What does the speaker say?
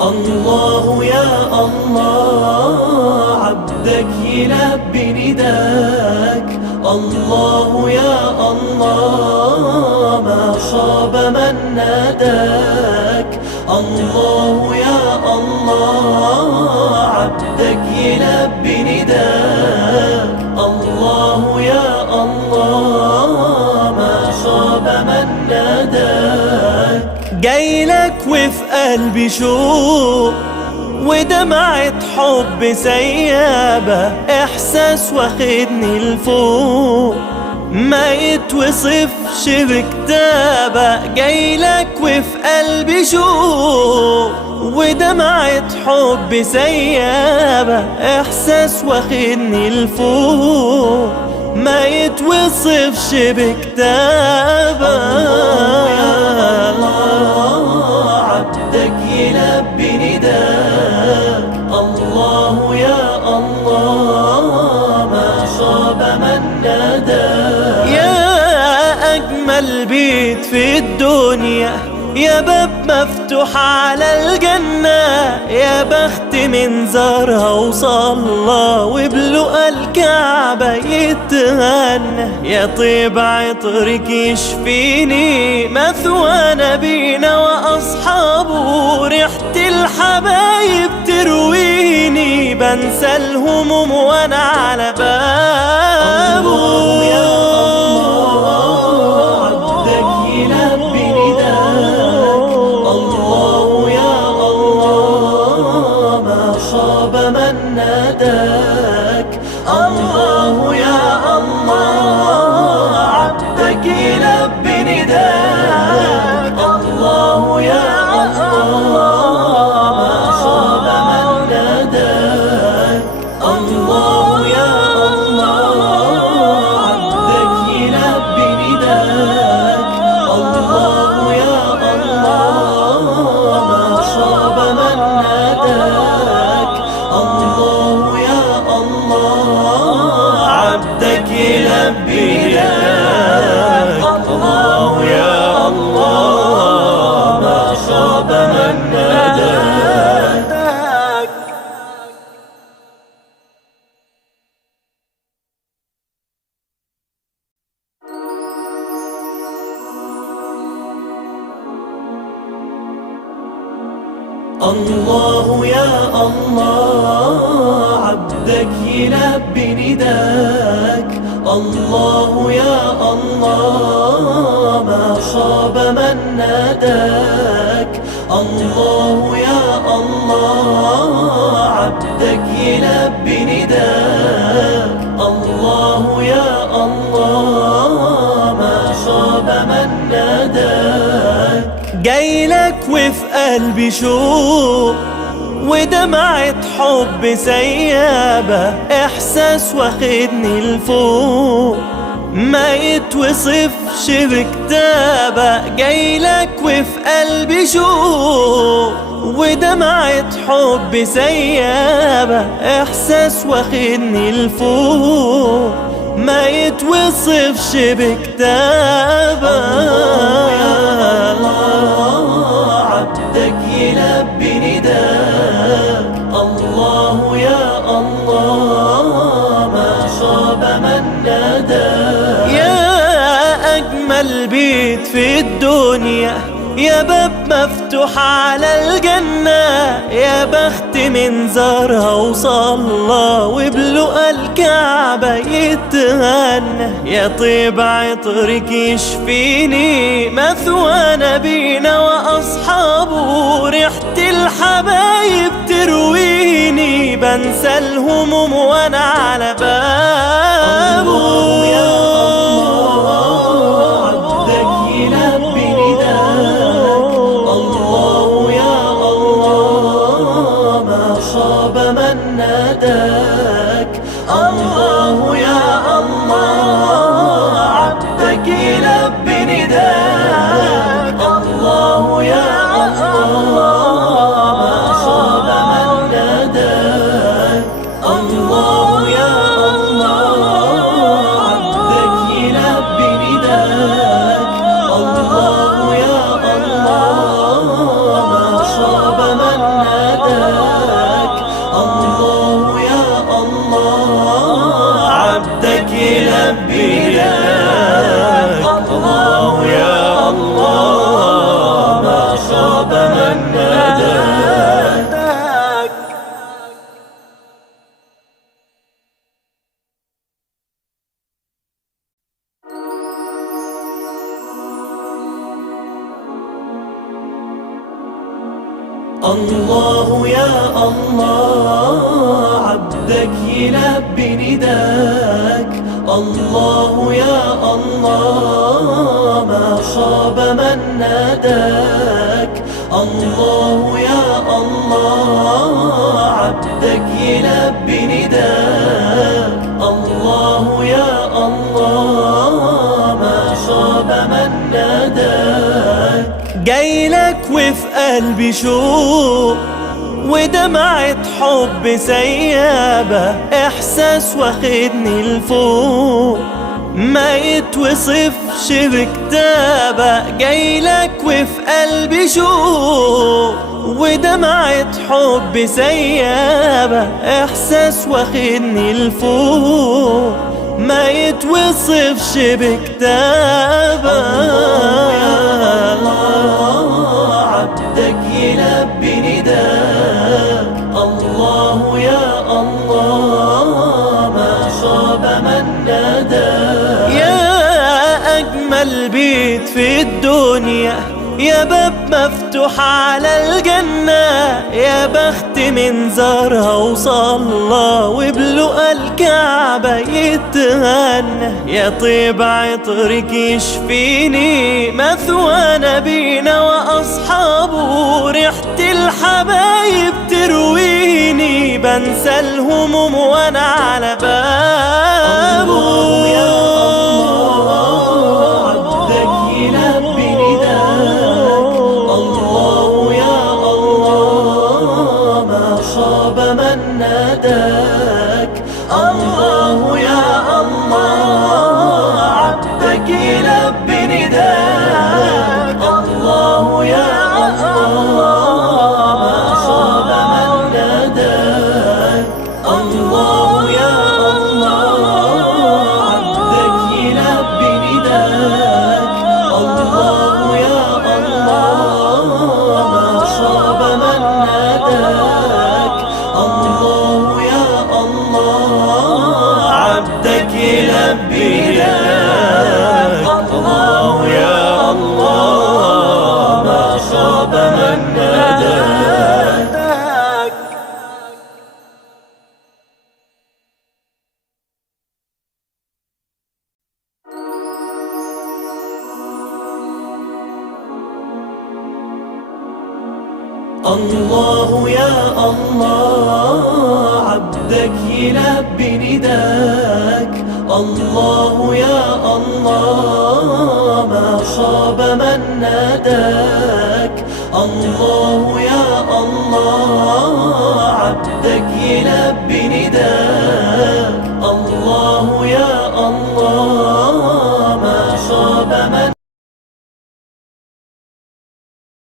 الله يا الله عبدك يلبي نداك. الله يا الله ما خاب من ناداك. الله يا الله عبدك يلبي نداك. الله يا الله ما خاب من ناداك. جايلك وفي قلبي شوق ودمعة حب سيابة، إحساس واخدني لفوق ما يتوصفش بكتابة. جايلك وفي قلبي شوق ودمعة حب سيابة، إحساس واخدني لفوق ما يتوصفش بكتابة. عبدك يلبي نداك. الله يا الله ما خاب من ناداك. يا أجمل بيت في الدنيا، يا باب مفتوح على الجنة، يا بخت من زارها وصلى وبلقى الكعبة يتهنى. يا طيب عطرك يشفيني، مثوى نبينا وأصحابه، ريحة الحبايب ترويني، بنسى الهموم وأنا على بابه. خاب من ناداك. الله يا الله عبدك يلبي نداك. الله يا الله ما خاب من ناداك. الله يا الله عبدك يلبي نداك. الله يا الله ما خاب من ناداك. الله يا الله عبدك يلبي نداك. الله يا الله ما خاب من ناداك. الله يا الله عبدك يلبي نداك. الله يا الله ما خاب من ناداك. الله يا الله عبدك يلبي نداك. الله يا الله ما خاب من ناداك. جايلك وفي قلبي شوق ودمعة حب سيابة، إحساس واخدني لفوق ما يتوصفش بكتابة. جايلك وفي قلبي شوق ودمعة حب سيابة، إحساس واخدني لفوق ما يتوصفش بكتابة. عبدك يلبي نداك. الله يا الله ما خاب من ناداك. يا أجمل بيت في الدنيا، يا باب مفتوح على الجنة، يا بخت من زارها وصلى وبلقى الكعبة يتهنى. يا طيب عطرك يشفيني، مثوى نبينا وأصحابه، ريحة الحبايب ترويني، بنسى الهموم وأنا على بابه. خاب من ناداك. الله يا الله عبدك يلبي نداك. الله يا الله ما خاب من ناداك. الله يا الله عبدك الله يا الله عبدك يلبي نداك. الله يا الله ما خاب من ناداك. الله يا الله عبدك يلبي نداك. الله يا الله ما خاب من ناداك. جايلك وفي قلبي شوق ودمعة حب سيابة، إحساس واخدني لفوق ما يتوصفش بكتابة. جايلك وفي قلبي شوق ودمعة حب سيابة، إحساس واخدني لفوق ما يتوصفش بكتابة. الله عبدك يلبي نداك. الله يا الله ما خاب من ناداك. يا أجمل بيت في الدنيا، يا باب مفتوح على الجنة، يا بخت من زارها وصلى وبلقى الكعبة يتهنى. يا طيب عطرك يشفيني، مثوى نبينا وأصحابه، ريحة الحبايب ترويني، بنسى الهموم وأنا على بابه. من ناداك. الله يا الله عبدك يلبي نداك. الله يا الله ما خاب من ناداك. الله يا الله عبدك يلبي نداك. الله يا الله ما خاب من ناداك. الله يا الله عبدك يلبي نداك. الله يا الله ما خاب من ناداك. الله يا الله عبدك يلبي نداك. الله يا الله ما خاب من ناداك. الله يا الله عبدك يلبي نداك. الله يا الله